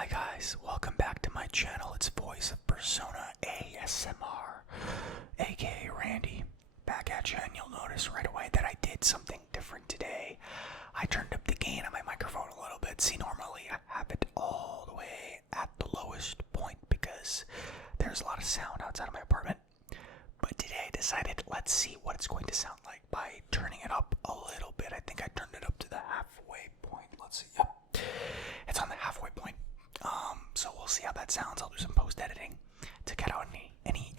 Hi guys, welcome back to my channel. It's Voice of Persona ASMR, aka Randy, back at you, and you'll notice right away that I did something different today. I turned up the gain on my microphone a little bit. See, normally I have it all the way at the lowest point because there's a lot of sound outside of my apartment. But today I decided, let's see what it's going to sound like by turning it up a little bit. I think I turned it up to the halfway point. Let's see. Yep. It's on the halfway point. So we'll see how that sounds. I'll do some post editing to cut out any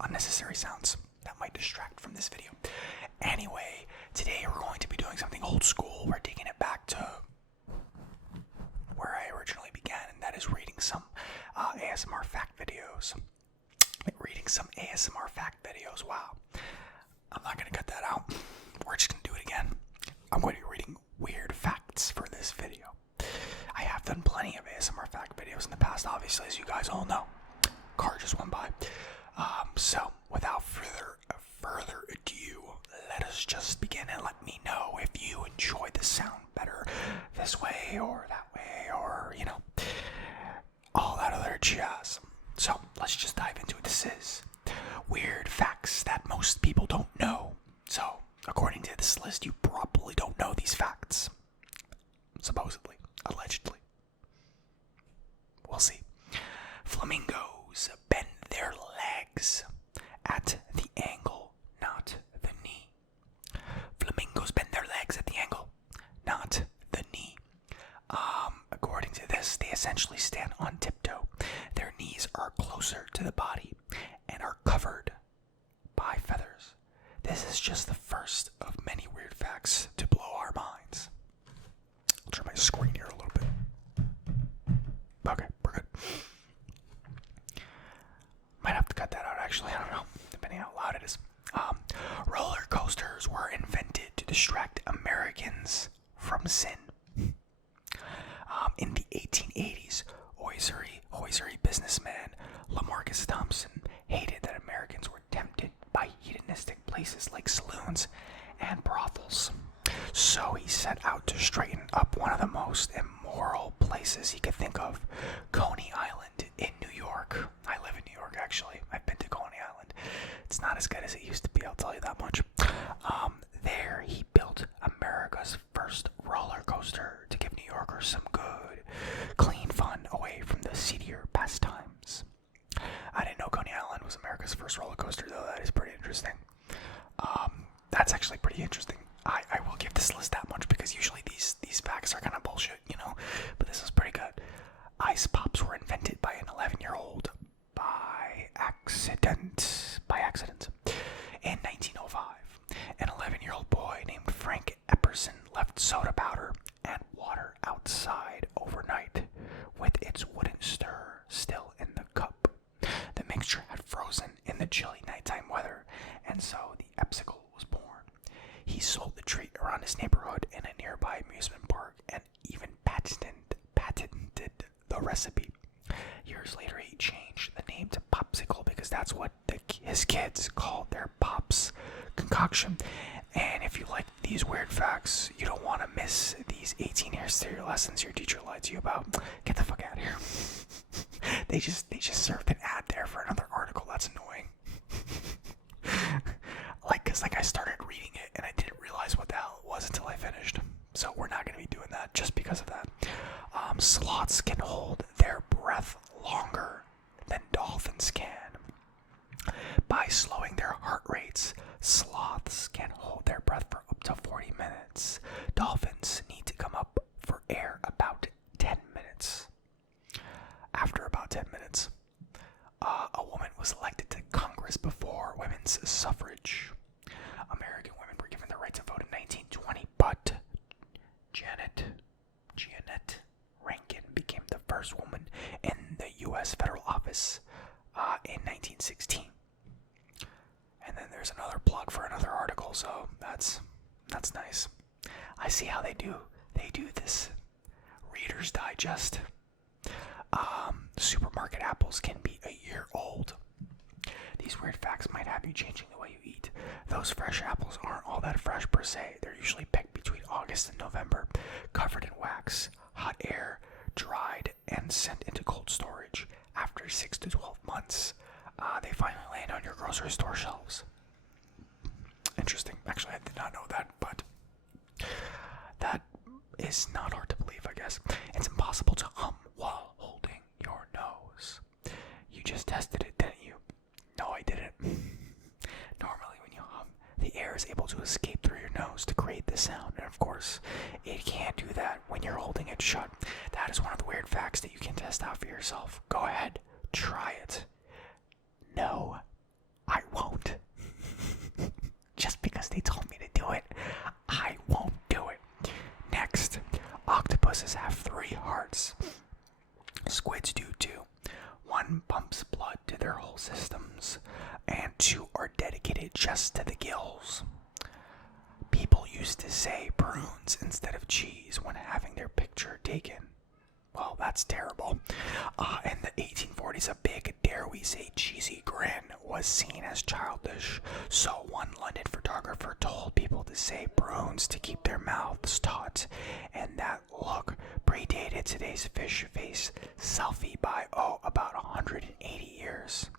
unnecessary sounds that might distract from this video. Anyway, today we're going to be doing something old school. We're taking it back to where I originally began, and that is reading some ASMR fact videos. Wow. I'm not going to cut that out. We're just going to do it again. I'm going to be reading weird facts for this video. I have done plenty of ASMR fact videos in the past, obviously, as you guys all know. Car just went by. So, without further ado, let us just begin, and let me know if you enjoy the sound better this way or that way, or, you know, all that other jazz. So, let's just dive into it. This is weird facts that most people don't know. So, according to this list, you probably don't know these facts. Supposedly. Allegedly. We'll see. Flamingos bend their legs at the angle, not the knee. Flamingos bend their legs at the angle, not the knee. According to this, they essentially stand on tiptoe. Their knees are closer to the body and are covered by feathers. This is just the first of many weird facts to blow our minds. I'll turn my screen here a little bit. Okay, we're good. Might have to cut that out, actually. I don't know, depending how loud it is. Roller coasters were invented to distract Americans from sin. In the 1880s, Hoisery businessman Lamarcus Thompson hated that Americans were tempted by hedonistic places like saloons and brothels. So he set out to straighten up one of the most immoral places he could think of, Coney Island in New York. I live in New York, actually. I've been to Coney Island. It's not as good as it used to be, I'll tell you that much. There he built America's first roller coaster to give New Yorkers some good, clean fun away from the seedier pastimes. I didn't know Coney Island was America's first roller coaster, though. That is pretty interesting. That's actually pretty interesting. I will give this list that much because usually these facts are kind of bullshit, you know, but this is pretty good. Ice pops were invented by an 11-year-old by accident in 1905. An 11-year-old boy named Frank Epperson left soda powder and water outside overnight with its wooden stir still in the cup. The mixture had frozen in the chilly nighttime weather, and so the Epsicle was born. He sold the treat around his neighborhood in a nearby amusement park and even patented the recipe. Years later, he changed the name to Popsicle because that's what his kids called their Pops concoction. And if you like these weird facts, you don't want to miss these 18 history lessons your teacher lied to you about. Get the fuck out of here. They just served an ad there for another article. That's annoying. Cause I started reading it and I didn't realize what the hell it was until I finished. So we're not going to be doing that just because of that. Sloths can hold their breath longer than dolphins can. By slowing their heart rates, sloths can hold their breath for up to 40 minutes. Dolphins need to come up for air about 10 minutes. After about 10 minutes, a woman was elected to Congress before women's suffrage. American women were given the right to vote in 1920, but Janet Rankin became the first woman in the U.S. federal office in 1916. And then there's another plug for another article, so that's nice. I see how they do this Reader's Digest. Supermarket apples can be a year old. These weird facts might have you changing the way you eat. Those fresh apples aren't all that fresh per se. They're usually picked between August and November, covered in wax, hot air dried, and sent into cold storage. After 6 to 12 months, they finally land on your grocery store shelves. Interesting. Actually, I did not know that, but that is not hard to believe, I guess. It's impossible to hum while holding your nose. You just tested it, didn't you? No, I didn't. Normally, when you hum, the air is able to escape through your nose to create the sound, and of course, it can't do that when you're holding it shut. That is one of the weird facts that you can test out for yourself. Go ahead, try it. No, I won't. Just because they told me to do it, I won't do it. Next, octopuses have 3 hearts. Squids do too. 1 pumps blood to their whole systems, and 2 are dedicated just to the gills. People used to say prunes instead of cheese when having their picture taken. Well, that's terrible. In the 1840s, a big, dare we say, cheesy grin was seen as childish, so one London photographer told people to say prunes to keep their mouths taut, and that look predated today's fish face selfie by, about 180 years.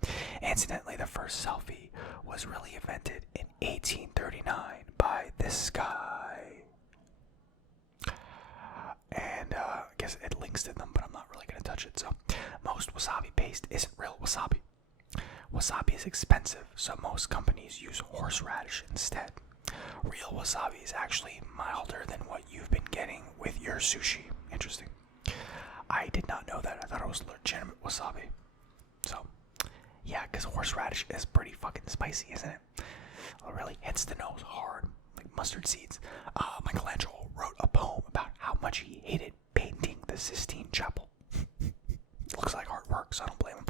Incidentally, the first selfie was really invented in 1839 by this guy. And I guess it links to them, but I'm not really going to touch it. So, most wasabi paste isn't real wasabi. Wasabi is expensive, so most companies use horseradish instead. Real wasabi is actually milder than what you've been getting with your sushi. Interesting. I did not know that. I thought it was legitimate wasabi. So, yeah, because horseradish is pretty fucking spicy, isn't it? It really hits the nose hard, like mustard seeds. Michelangelo wrote a poem about how much he hated painting the Sistine Chapel. Looks like hard work, so I don't blame him.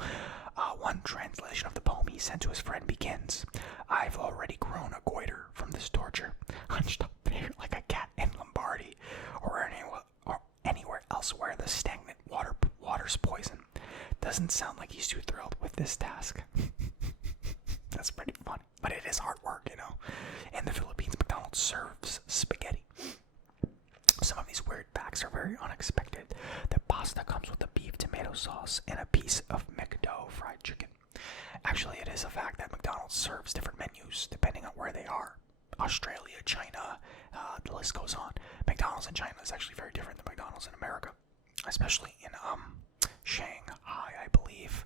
One translation of the poem he sent to his friend begins, "I've already grown a goiter from this torture, hunched up there like a cat in Lombardy, or anywhere else where the stagnant water's poison." Doesn't sound like he's too thrilled with this task. That's pretty funny, but it is hard work, you know. In the Philippines, McDonald's serves spaghetti. Some of these weird facts are very unexpected. The pasta comes with a beef tomato sauce and a piece of McDo fried chicken. Actually, it is a fact that McDonald's serves different menus depending on where they are. Australia, China, the list goes on. McDonald's in China is actually very different than McDonald's in America, especially in Shanghai, I believe,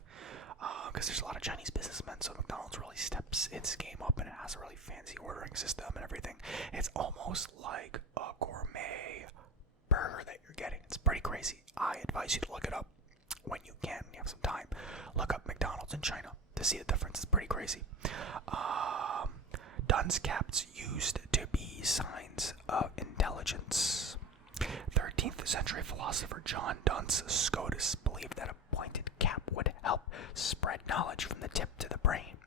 because there's a lot of Chinese businessmen, so McDonald's really steps its game up, and it has a really fancy ordering system and everything. It's almost like a gourmet burger that you're getting. It's pretty crazy. I advise you to look it up when you can, when you have some time. Look up McDonald's in China to see the difference. It's pretty crazy. Dunce caps used to be signs of intelligence. 13th century philosopher John Duns Scotus believed that a pointed cap would help spread knowledge from the tip to the brain,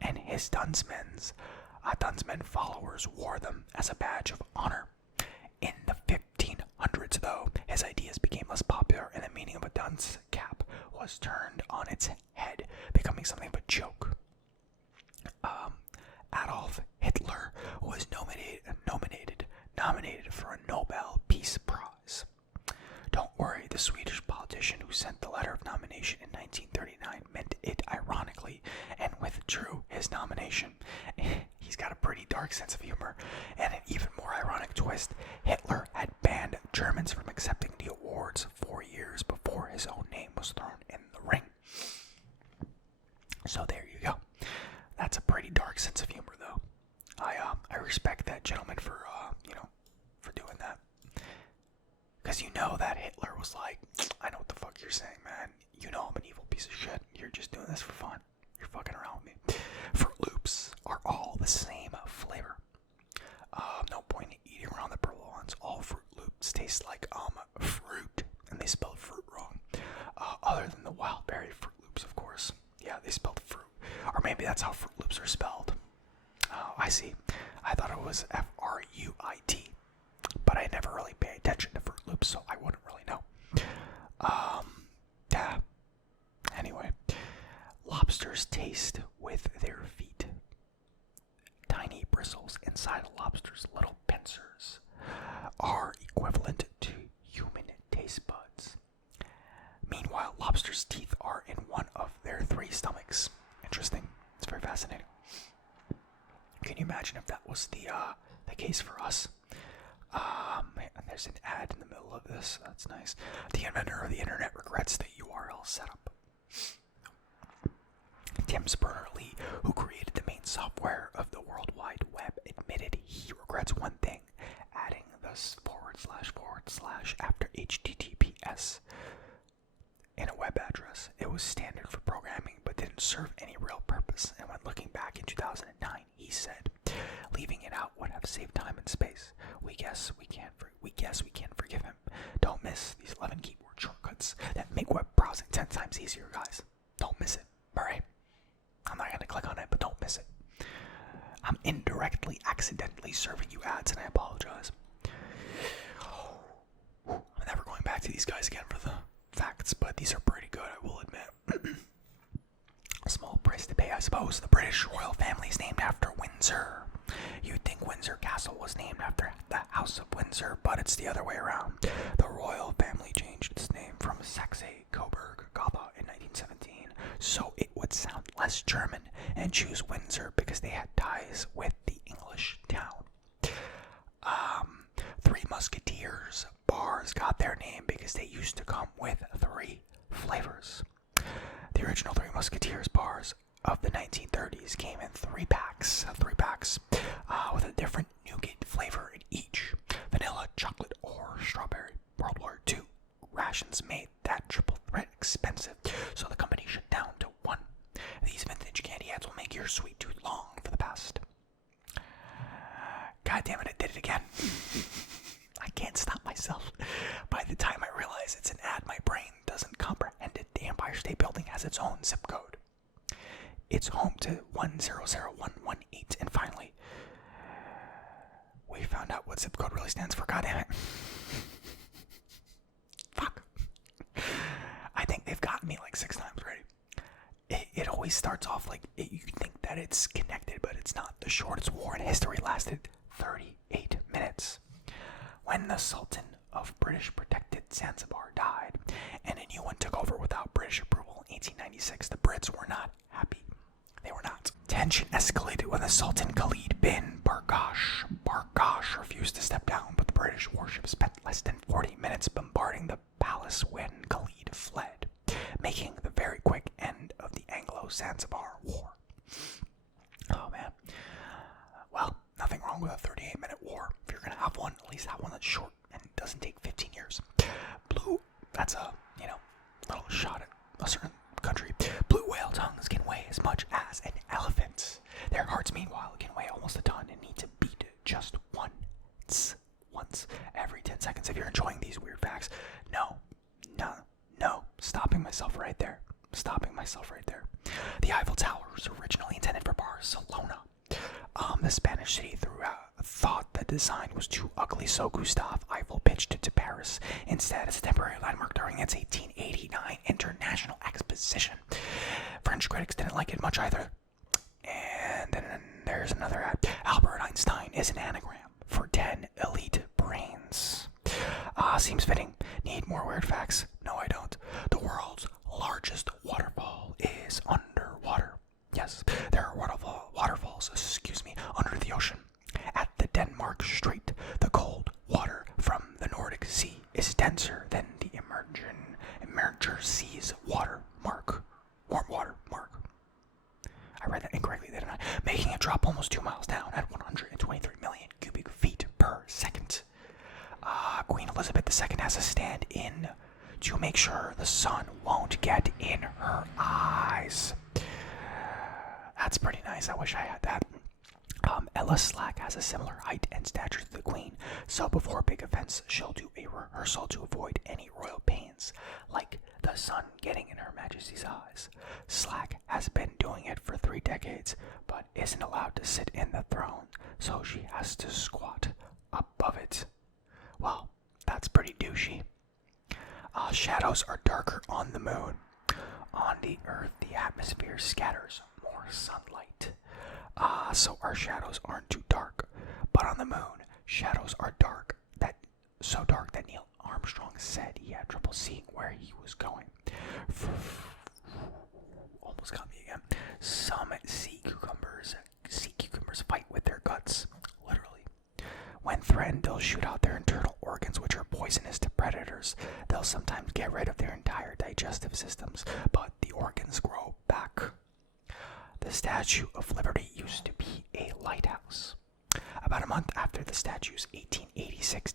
and his Dunsmen followers wore them as a badge of honor. In the 1500s, though, his ideas became less popular, and the meaning of a dunce cap was turned on its head, becoming something of a joke. Adolf Hitler was nominated for a Nobel Peace Prize. Don't worry, the Swedish politician who sent the letter of nomination in 1939 meant it ironically and withdrew his nomination. He's got a pretty dark sense of humor, and an even more ironic twist, Hitler had banned Germans from accepting the awards 4 years before his own name was thrown in the ring. So there you go. That's a pretty dark sense of humor, though. I respect that gentleman for doing that. Because you know that Hitler was like, I know what the fuck you're saying, man. You know I'm an evil piece of shit. You're just doing this for fun. You're fucking around with me. Fruit Loops are all the same flavor. No point in eating around the purple ones. All Fruit Loops taste like fruit, and they spelled fruit wrong. Other than the wild berry Fruit Loops, of course. Yeah, they spelled fruit. Or maybe that's how Fruit Loops are spelled. Oh, I see. I thought it was Fruit. But I never really pay attention to Fruit Loops, so I wouldn't really know. Yeah. Anyway, lobsters taste with their feet. Tiny bristles inside a lobster's little pincers are equivalent to human taste buds. lobsters' teeth are in one of their 3 stomachs. Interesting. It's very fascinating. Can you imagine if that was the case for us? There's an ad in the middle of this. That's nice. The inventor of the internet regrets the URL setup. Tim Berners-Lee, who created the main software of the World Wide Web, admitted he regrets one thing: adding the / after HTTPS in a web address. It was standard for programming, but didn't serve any real purpose. And when looking back in 2009, he said, leaving it out would have saved time and space. We guess we can't forgive him. Don't miss these 11 keyboard shortcuts that make web browsing 10 times easier, guys. Don't miss it. Alright? I'm not gonna click on it, but don't miss it. I'm indirectly, accidentally serving you ads, and I apologize. I'm never going back to these guys again for the facts, but these are pretty good, I will admit. A small price to pay, I suppose. The British royal family is named after Windsor. You'd think Windsor Castle was named after the House of Windsor, but it's the other way around. The royal family changed its name from Saxe-Coburg-Gotha in 1917, so it would sound less German, and choose Windsor because they had ties with the English town. Three Musketeers bars got their name because they used to come with 3 flavors. The original Three Musketeers bars of the 1930s came in 3 packs, with a different nougat flavor in each: vanilla, chocolate, or strawberry. World War II rations made that triple threat expensive, so the company shut down to 1. These vintage candy ads will make your sweet tooth long for the past. God damn it, I did it again. I can't stop myself. By the time I realize it's an ad, my brain doesn't comprehend it. The Empire State Building has its own zip code. It's home to 100118, and finally, we found out what zip code really stands for. God damn it. Fuck. I think they've gotten me like 6 times already. It always starts off like you think that it's connected, but it's not. The shortest war in history lasted 38 minutes. When the Sultan of British protected Zanzibar died, and a new one took over without British approval in 1896, the Brits were not happy. They were not. Tension escalated when the Sultan Khalid bin Bargash refused to step down, but the British warship spent less than 40 minutes bombarding the palace when Khalid fled, making the very quick end of the Anglo-Zanzibar War. Oh man. Well, nothing wrong with a 38-minute war. If you're going to have one, at least have one that's short and doesn't take 15 years. That's a, little shot at a certain country. Blue whale tongues can weigh as much as an elephant. Their hearts, meanwhile, can weigh almost a ton and need to beat just once every 10 seconds. If you're enjoying these weird facts, no. Stopping myself right there. The Eiffel Tower was originally intended for Barcelona. The Spanish city thought the design was too ugly, so Gustave Eiffel pitched it to Paris instead as a temporary landmark during its 1889 International Exposition. French critics didn't like it much either. And then there's another ad. Albert Einstein is an anagram for 10 elite brains. Seems fitting. Need more weird facts? No, I don't. The world's largest waterfall is underwater. Yes, there are waterfalls, under the ocean. At the Denmark Strait, the cold water from the Nordic Sea is denser than the Emerger Sea's warm water mark. I read that incorrectly, didn't I? Making it drop almost 2 miles down at 123 million cubic feet per second. Queen Elizabeth II has a stand-in to make sure the sun won't get in her eyes. That's pretty nice. I wish I had that. Ella Slack has a similar height and stature to the Queen, so before a big events, she'll do a rehearsal to avoid any royal pains, like the sun getting in Her Majesty's eyes. Slack has been doing it for 3 decades, but isn't allowed to sit in the throne, so she has to squat above it. Well, that's pretty douchey. Shadows are darker on the moon. On the Earth, the atmosphere scatters more sunlight, so our shadows aren't too dark. But on the moon, shadows are so dark that Neil Armstrong said he had trouble seeing where he was going. Almost got me again. Some sea cucumbers fight with their guts, literally. When threatened, they'll shoot out their internal organs, which are poisonous to predators. They'll sometimes get rid of their entire digestive systems, but the organs grow back. The Statue of Liberty used to be a lighthouse. About a month after the statue's 1886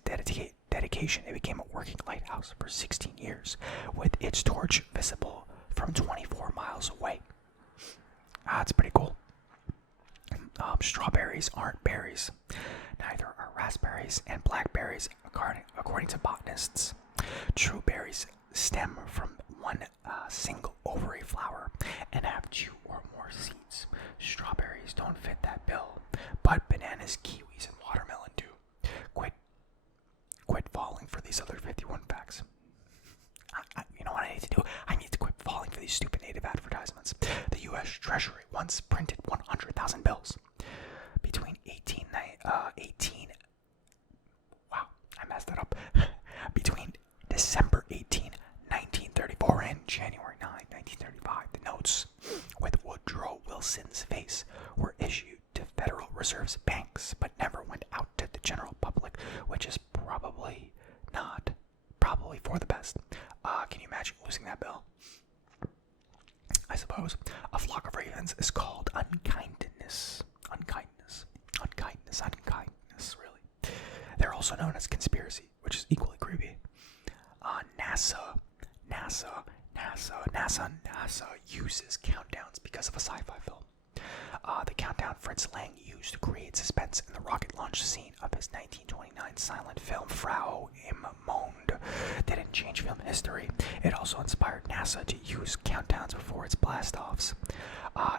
dedication, it became a working lighthouse for 16 years, with its torch visible from 24 miles away. That's pretty cool. Strawberries aren't berries. Neither are raspberries and blackberries, according to botanists. True berries stem from one single ovary flower and have 2 or more seeds. Strawberries don't fit that bill, but bananas, kiwis, and watermelon do. Quit falling for these other 51 facts. You know what I need to do? I need to quit falling for these stupid native advertisements. The U.S. Treasury once printed 100,000 bills. Between 18... Wow, I messed that up. Between December 18, 1934 and January 9, 1935, the notes with Woodrow Wilson's face were issued to Federal Reserve's banks, but never went out to the general public, which is probably for the best. Can you imagine losing that bill? I suppose. A flock of ravens is called unkindness. Unkindness, really. They're also known as conspiracy, which is equally creepy. NASA uses countdowns because of a sci-fi film. The countdown Fritz Lang used to create suspense in the rocket launch scene of his 1929 silent film Frau im Mond didn't change film history. It also inspired NASA to use countdowns before its blast-offs.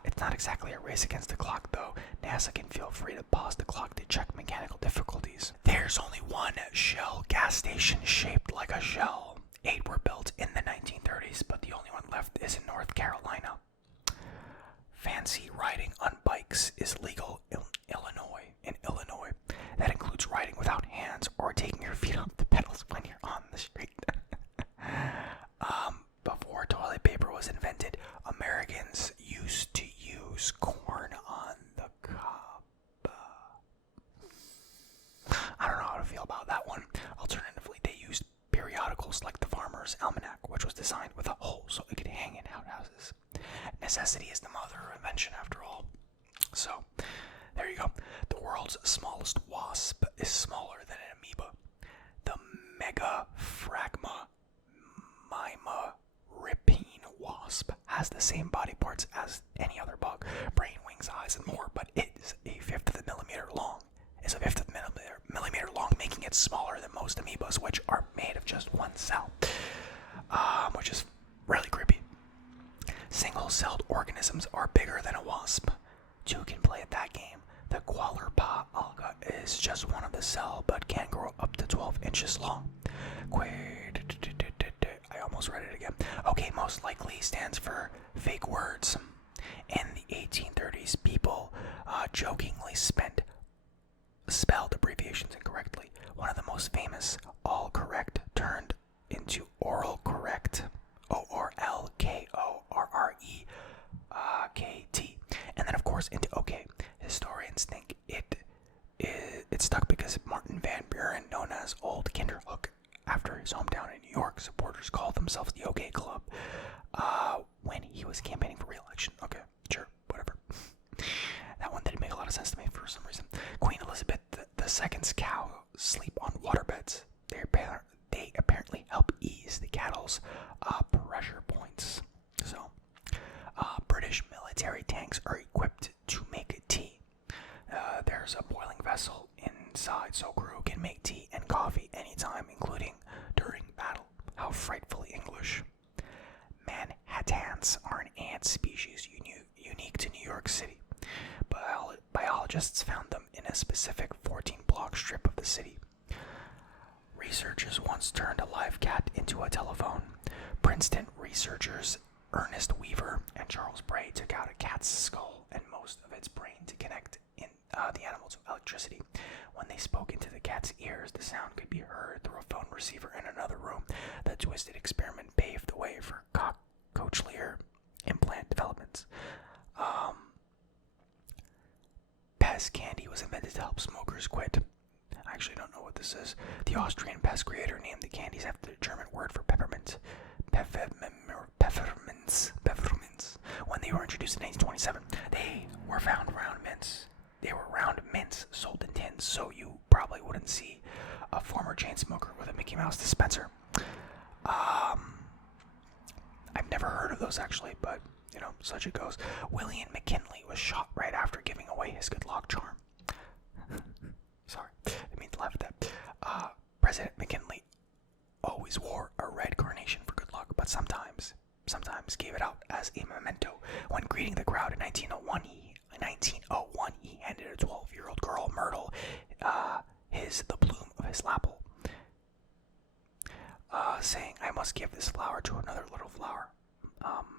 It's not exactly a race against the clock, though. NASA can feel free to pause the clock to check mechanical difficulties. There's only one Shell gas station shaped like a shell. 8 were built in the 1930s, but the only one left is in North Carolina. Fancy riding on bikes is legal in Illinois. That includes riding without hands or taking your feet off the pedals when you're on the street. Before toilet paper was invented, Americans used to use corn on the cob. I don't know how to feel about that one. Alternatively, they used periodicals like the Farmer's Almanac, which was designed with a hole so it could hang in outhouses. Necessity is the mother of invention, after all. So, there you go. The world's smallest wasp is smaller than an amoeba. The Megaphragma mimaripine wasp has the same body parts as any other bug, brain, wings, eyes, and more, but it is a fifth of a millimeter long, making it smaller than most amoebas, which are made of just one cell, which is really creepy. Single-celled organisms are bigger than a wasp. 2 can play at that game. The Qualerpa alga is just one of the cell, but can grow up to 12 inches long. I almost read it again. Okay, most likely stands for fake words. In the 1830s, people jokingly spelled abbreviations incorrectly. One of the most famous, all correct, turned into oral correct. ORLKORREKT. And then, of course, into OK. Historians think it stuck because Martin Van Buren, known as Old Kinderhook, after his hometown in New York, supporters called themselves the OK Club when he was campaigning for re-election. Okay, sure, whatever. That one didn't make a lot of sense to me for some reason. Queen Elizabeth II's cows sleep on waterbeds. They apparently help ease the cattle's pressure points. So, British military tanks are equipped to make tea. There's a boiling vessel inside, so crew can make tea and coffee anytime, including during battle. How frightfully English. Manhattans are an ant species unique to New York City. Biologists found them in a specific 14-block strip of the city. Researchers once turned a live cat into a telephone. Princeton researchers Ernest Weaver and Charles Bray took out a cat's skull and most of its brain to connect the animals with electricity. When they spoke into the cat's ears, the sound could be heard through a phone receiver in another room. The twisted experiment paved the way for cochlear implant developments. Pez candy was invented to help smokers quit. I actually don't know what this is. The Austrian Pez creator named the candies after the German word for peppermint. Pfefferminz. When they were introduced in 1927, they were found round mints. They were round mints sold in tins, so you probably wouldn't see a former chain smoker with a Mickey Mouse dispenser. I've never heard of those actually, but you know, such it goes. William McKinley was shot right after giving away his good luck charm. Sorry, I mean to laugh at that. President McKinley always wore a red carnation for good luck, but sometimes gave it out as a memento. When greeting the crowd in 1901, he handed a 12-year-old girl, Myrtle, the bloom of his lapel, saying, "I must give this flower to another little flower."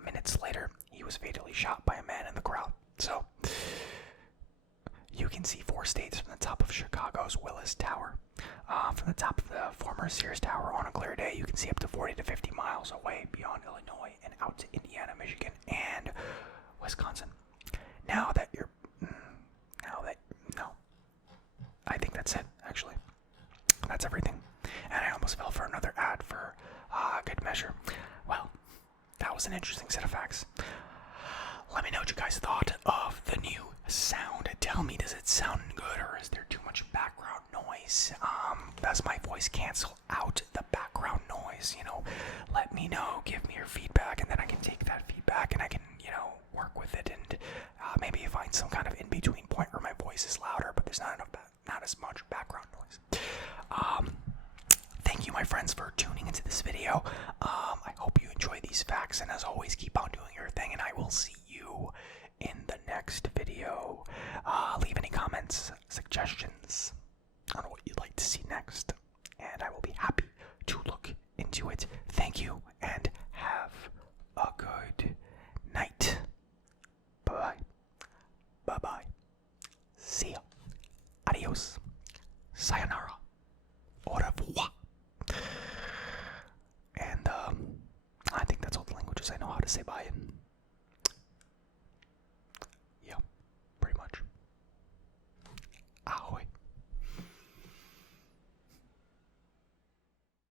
Minutes later, he was fatally shot by a man in the crowd. So, you can see 4 states from the top of Chicago's Willis Tower. From the top of the former Sears Tower on a clear day, you can see up to 40 to 50 miles away beyond Illinois and out to Indiana, Michigan, and Wisconsin. I think that's it, actually. That's everything. And I almost fell for another ad for Good Measure. Well, that was an interesting set of facts. Let me know what you guys thought of the new sound. Tell me, does it sound good or is there too much background noise? Does my voice cancel out the background noise? You know, let me know, give me your feedback, and then I can take that feedback and I can, you know, work with it and maybe find some kind of in-between point where my voice is louder, but there's not as much background noise. Thank you, my friends, for tuning into this video. I hope you enjoy these facts, and as always, keep on doing your thing, and I will see you in the next video. Leave any comments, suggestions on what you'd like to see next, and I will be happy to look into it. Thank you, and have a good night. Bye-bye. Bye-bye. See ya. Adios. Sayonara.